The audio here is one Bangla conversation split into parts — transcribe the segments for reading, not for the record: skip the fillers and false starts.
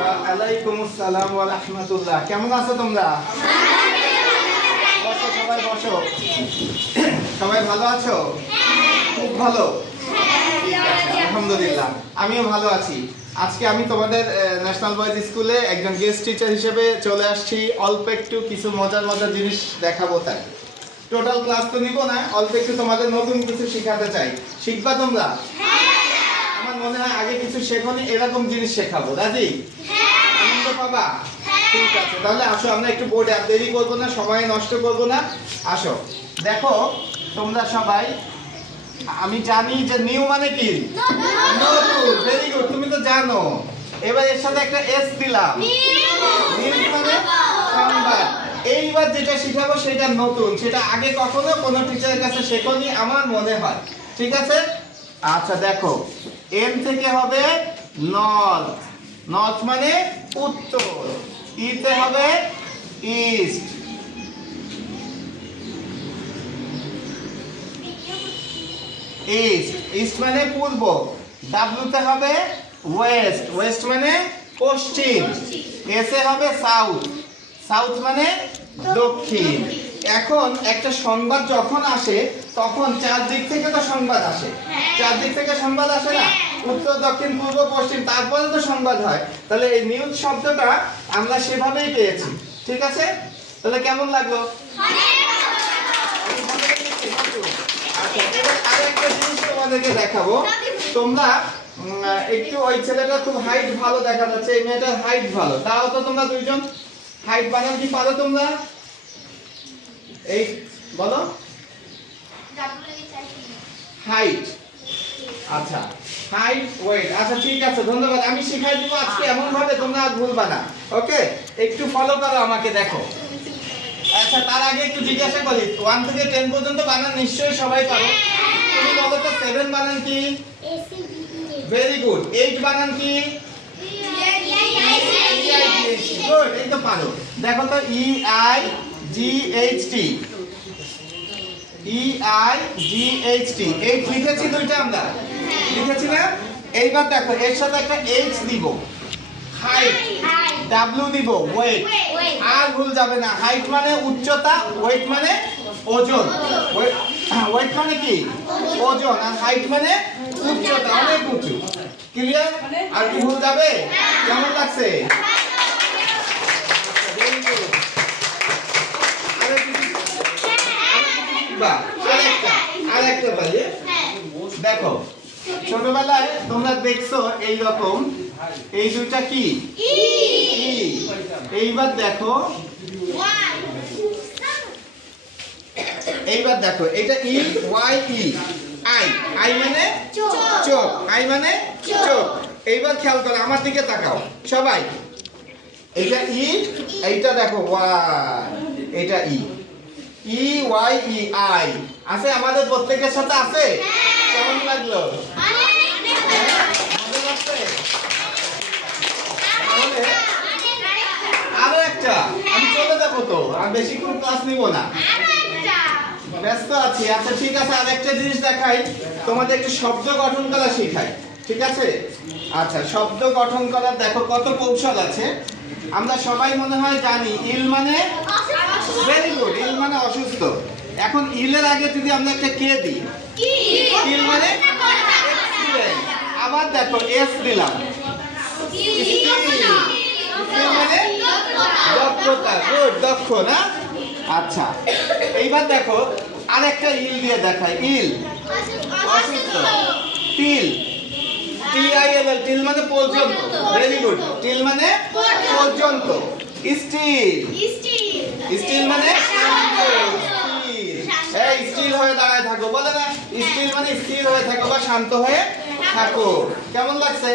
ওয়ালাইকুম আসসালাম ওয়া রাহমাতুল্লাহ। কেমন আছো তোমরা? বসো, সবাই বসো। সবাই ভালো আছো? খুব ভালো, আলহামদুলিল্লাহ। আমিও ভালো আছি। আজকে আমি তোমাদের ন্যাশনাল বয়েজ স্কুলে একজন গেস্ট টিচার হিসেবে চলে আসছি। অল্প একটু কিছু মজার মজার জিনিস দেখাবো। তাই টোটাল ক্লাস তো নিব না, অল্প একটু তোমাদের নতুন কিছু শেখাতে চাই। শিখবা তোমরা? আমার মনে হয় আগে কিছু শেখনি, এরকম জিনিস শেখাবো। রাজি? আনন্দ পাবা? ঠিক আছে, তাহলে আসো আমরা একটু বোর্ডে আর দেরি করবো না, সময় নষ্ট করবো না। আসো, দেখো তোমরা সবাই, আমি জানি যে নিউ মানে কি? নতুন। ভেরি গুড, তুমি তো জানো। এবার এর সাথে একটা এস দিলাম। নিউ মানে সংবাদ। এইবার যেটা শিখাবো সেটা নতুন, সেটা আগে কখনো কোনো টিচারের কাছে শেখনি আমার মনে হয়। ঠিক আছে? আচ্ছা দেখো, এম থেকে হবে নর্থ। নর্থ মানে উত্তর। ইতে হবে ইস্ট। ইস্ট, ইস্ট মানে পূর্ব। ডাব্লুতে হবে ওয়েস্ট। ওয়েস্ট মানে পশ্চিম। এসে হবে সাউথ। সাউথ মানে দক্ষিণ। এখন একটা সংবাদ যখন আসে তখন চারদিক থেকে তো সংবাদ আসে। চারদিক থেকে সংবাদ আসে না? উত্তর, দক্ষিণ, পূর্ব, পশ্চিম, তারপরে তো সংবাদ হয়। তাহলে এই নিউজ শব্দটা আমরা সেভাবেই পেয়েছি। ঠিক আছে? তাহলে কেমন লাগলো? আচ্ছা, এবার আরেকটা জিনিস তোমাদেরকে দেখাবো। তোমরা একটু, ওই ছেলেটা খুব হাইট ভালো দেখা যাচ্ছে, এই মেয়েটার হাইট ভালো। তাও তো তোমরা দুইজন হাইট বানান কি পারো তোমরা? এই বলো হাইট। আচ্ছা, হাইট, ওয়েট। আচ্ছা ঠিক আছে, ধন্যবাদ। আমি শিখাই দিব আজকে এমন ভাবে তোমরা আর ভুলবা না। ওকে, একটু ফলো করো আমাকে, দেখো। আচ্ছা, তার আগে একটু জিজ্ঞাসা করি, 1 থেকে 10 পর্যন্ত বানান নিশ্চয়ই সবাই পারো। তুমি বলো তো 7 বানান কি? Very good. 8 বানান কি? গুড, এই তো পারো। দেখো তো, E I G H T. E I G H T, এই লিখেছি দুইটা আমরা, লিখেছি না? এইবার দেখো এর সাথে একটা এইচ দিব, হাইট। ডাব্লিউ দিব, ওয়েট। আর ভুল যাবে না। হাইট মানে উচ্চতা, ওয়েট মানে ওজন। ওয়েট মানে কি? ওজন। আর হাইট মানে উচ্চতা, অনেক উঁচু। ক্লিয়ার? আর কি ভুল যাবে? কেমন লাগছে? আরেকটা বলি, দেখো ছোটবেলায় তোমরা দেখছো এই রকম, এই দুইটা কি? এইবার দেখো, এইবার দেখো এটা ই, ওয়াই, ই, আই। আই মানে চোখ, আই মানে চোখ। এইবার খেয়াল করো, আমার দিকে তাকাও সবাই। এটা ই, এইটা দেখো ওয়াই, এটা ই। ই, ওয়াই, ই, আই আছে আমাদের প্রত্যেকের সাথে আছে। কেমন লাগলো? আরো একটা, আমি চলে যাবো তো, আর বেশিক্ষণ ক্লাস নিব না, ব্যস্ত আছি। আচ্ছা ঠিক আছে, আরেকটা জিনিস দেখাই তোমাদের, একটু শব্দ গঠন করা শেখাই। ঠিক আছে? আচ্ছা, শব্দ গঠন করার দেখো কত কৌশল আছে। আমরা সবাই মনে হয় জানি ইল মানে, ভেরি গুড, ইল মানে অসুস্থ। এখন ইলের আগে যদি আমরা একটা কে দিই, ইল মানে এক্সিলেন্ট। আবার দেখো এস দিলাম, মানে দক্ষতা। গুড, দক্ষ না? আচ্ছা, এইবার দেখো আরেকটা ইল দিয়ে দেখাই। ইল অসুস্থ। টিল, টিআইএল, টিল মানে পর্যন্ত। ভেরি গুড, টিল মানে পর্যন্ত। স্টিল, স্টিল মানে এই স্টিল হয়ে দাঁড়ায় থাকো, বলে না? স্টিল মানে স্থির হয়ে থাকো বা শান্ত হয়ে থাকো। কেমন লাগছে?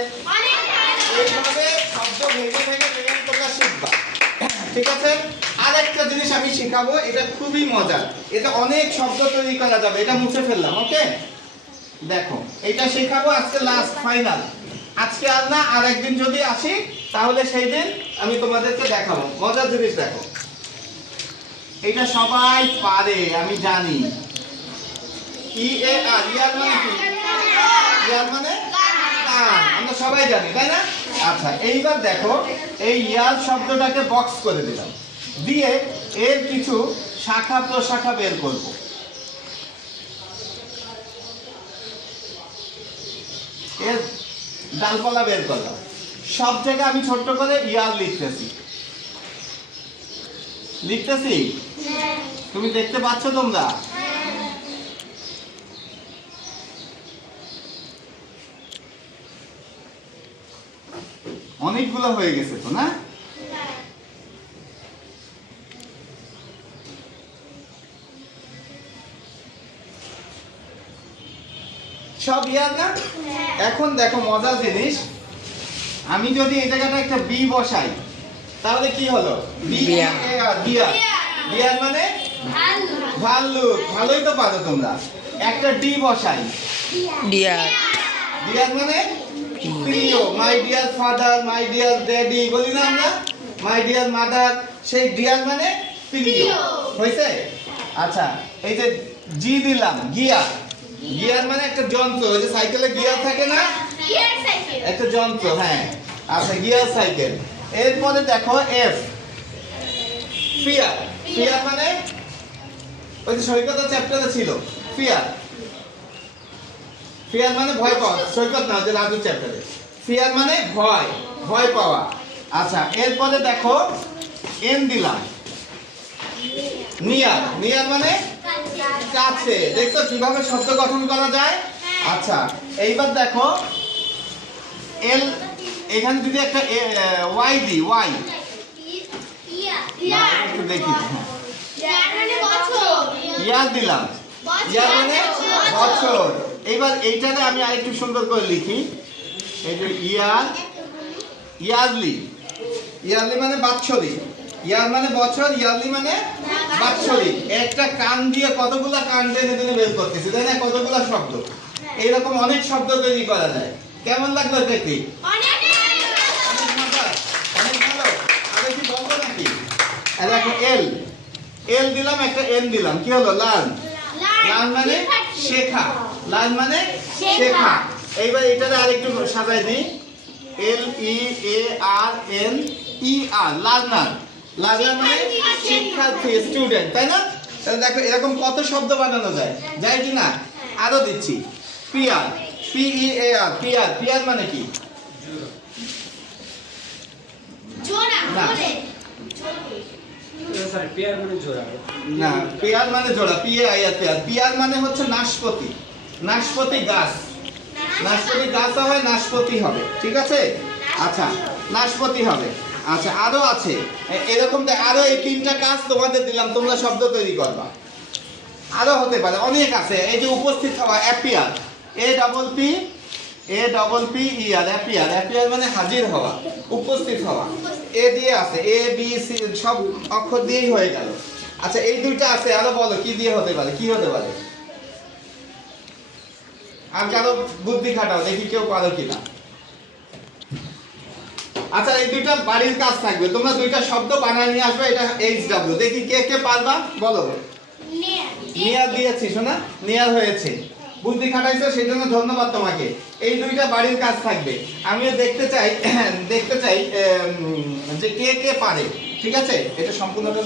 এইভাবে শব্দ ভেঙে ভেঙে ভেঙে তোমরা শিখবা। ঠিক আছে? আরেকটা জিনিস আমি শেখাবো, এটা খুবই মজার। এটা অনেক শব্দ তৈরি করা যাবে। এটা মুছে ফেললাম। ওকে, দেখো এটা শেখাবো আজকে, লাস্ট ফাইনাল। আজকে আর না, আর একদিন যদি আসি তাহলে সেই দিন আমি তোমাদেরকে দেখাবো মজার জিনিস। দেখো, এটা সবাই পারে আমি জানি। ই এ আর, ইয়ার মানে কি? ইয়ার মানে আমরা সবাই জানি তাই না? আচ্ছা এইবার দেখো এই ইয়ার শব্দটাকে বক্স করে দিলাম, দিয়ে এর কিছু শাখা প্রশাখা বের করব। এর ডালপালা বের করলাম, সব জায়গায় আমি ছোট্ট করে ইয়ার লিখতেছি। তুমি দেখতে পাচ্ছ তোমরা? অনেকগুলো হয়ে গেছে তো না? সব ইয়ার না? এখন দেখো মজার জিনিস, আমি যদি এই জায়গাটা একটা বি বসাই তাহলে কি হলো? বিয়ার মানে ভাল্লুক। ভালোই তো পারো তোমরা। একটা ডি বসাই, ডিয়ার মানে প্রিয়। My dear father, my dear daddy বলি না আমরা, মাই ডিয়ার মাদার, সেই ডিয়ার মানে প্রিয়। হয়েছে? আচ্ছা এই যে জি দিলাম, গিয়ার। গিয়ার মানে একটা যন্ত্র, ওই যে সাইকেলে গিয়ার থাকে না, একটা যন্ত্র। হ্যাঁ আচ্ছা, গিয়ার সাইকেল। এরপরে দেখো এফ, ফিয়ার। ফিয়ার মানে ওই যে সৈকতের চ্যাপ্টারে ছিল, ফিয়ার। ফিয়ার মানে ভয় পাওয়া, সৈকত না, যে রাজু চ্যাপ্টারে। ফিয়ার মানে ভয়, ভয় পাওয়া। আচ্ছা এরপরে দেখো এন দিলাম, নিয়ার। নিয়ার মানে কাছে। দেখছো কিভাবে শব্দ গঠন করা যায়? আচ্ছা এইবার দেখো এল, এখানে যদি একটা ওয়াই দি, ওয়াই একটু দেখি। ইয়ার দিলাম, ইয়ার মানে বছর। এইবার এইটারে আমি আরেকটু সুন্দর করে লিখি, এই যে ইয়ার, ইয়ারলি। ইয়ারলি মানে বাৎসরিক, ইয়ার মানে বছর, ইয়ারলি মানে বাৎসরিক। একটা কান দিয়ে কতগুলা কান টেনে টেনে বের করতেছি তাই না? কতগুলা শব্দ, এইরকম অনেক শব্দ তৈরি করা যায়। কেমন লাগলো দেখি? অনেক ভালো। আর কি বলবো নাকি? দেখো এল, এল দিলাম, একটা এন দিলাম, কি হলো? লার্ন। লার্ন মানে শেখা, লার্ন মানে শেখা। এইবার এটারে আরেকটু সাজাই দিই, এল ই A R N E R, learner. Learner মানে শিক্ষার্থী, স্টুডেন্ট, তাই না? তাহলে দেখো এরকম কত শব্দ বানানো যায়, যায় কি না? আরো দিচ্ছি, pear, P E A R, pear. Pear মানে কি? না, পেয়ার মানে জোড়া, P A I R pair. Pear মানে হচ্ছে নাশপাতি, নাশপাতি গাছ। নাশপাতি গাছ হয়, নাশপাতি হবে, ঠিক আছে? আচ্ছা নাশপাতি হবে। আচ্ছা আরো আছে এরকম, আরো এই তিনটা কাজ তোমাদের দিলাম, তোমরা শব্দ তৈরি করবা। আরো হতে পারে, অনেক আছে। এই যে উপস্থিত হওয়া, appear, A double P, A double P E R, appear. Appear মানে হাজির হওয়া, উপস্থিত হওয়া। এ দিয়ে আছে, এ বি সি সব অক্ষর দিয়েই হয়ে গেল। আচ্ছা এই দুইটা আছে, আরো বলো কি দিয়ে হতে পারে, কি হতে পারে? আর কারো বুদ্ধি খাটাও দেখি, কেউ পারো কিনা। আচ্ছা এই দুইটা বাড়ির কাজ থাকবে, তোমরা দুইটা শব্দ বানায় নিয়ে আসবে। এটা এইচ ডাব্লিউ, দেখি কে কে পারবা বলো। নিয়ার দিয়েছি, শোনা নিয়ার হয়েছে, বুদ্ধি খাটাইছো, সেই জন্য ধন্যবাদ তোমাকে। এই দুইটা বাড়ির কাজ থাকবে, আমিও দেখতে চাই যে কে কে পারে, ঠিক আছে? এটা সম্পূর্ণটা